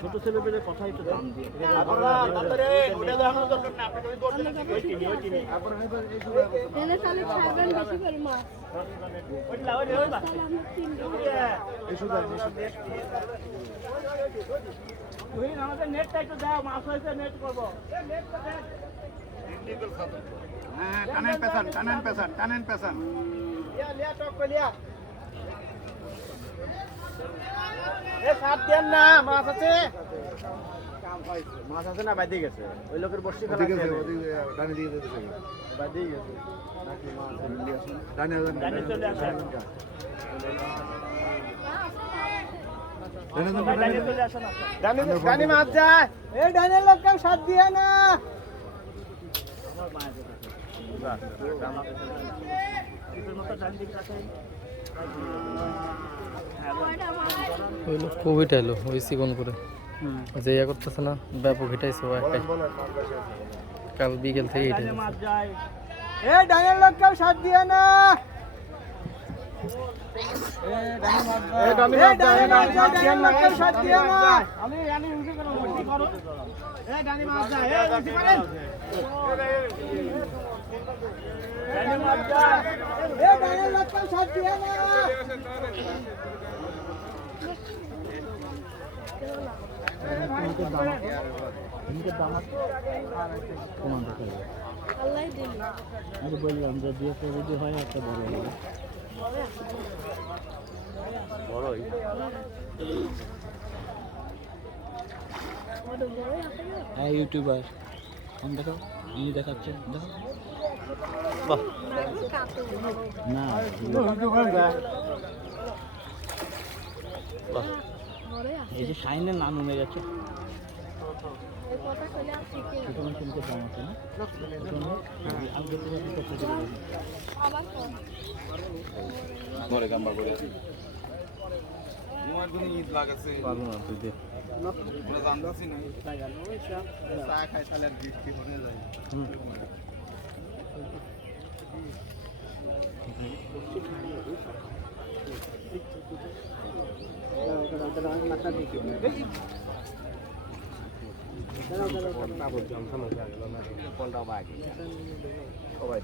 ছোট ছেলে পেলে কথাই তো দাম দিয়ে আমাদের নেটটা একটু দাও, মাছ হয়েছে নেট করবো। হ্যাঁ, টানেন পেছান টানেন পেছান টানেন পেছান। মাছ আছে, মাছ আছে না বাইরে গেছে ওই লোকের বসছি বাইরে গেছে মাছ যায় এই ডাইনের লোক কেউ সাথ দিয়ে না। কোভিড এলো ওই চিকন করে যে ইয়া করতেছে না, ব্যাপক হিটাইছে ও একাই কাল বিকেল থেকে হিটাইছে। এই ডাইনের লোক কেউ সাথ দিয়ে না। আমি বললাম যে বিয়েতে যদি হয় একটা বড় বড়ই হ্যাঁ ইউটিউবার ফোন দেখো, ইনি দেখাচ্ছে দেখো। বাহ না বাহ, এই যে শাইনের নাম উমে যাচ্ছে। ঈদ লাগাছে পারবো না তুই দে জানতাছি না চা খাই তাহলে আর বৃষ্টি হয়ে যায়। সবাই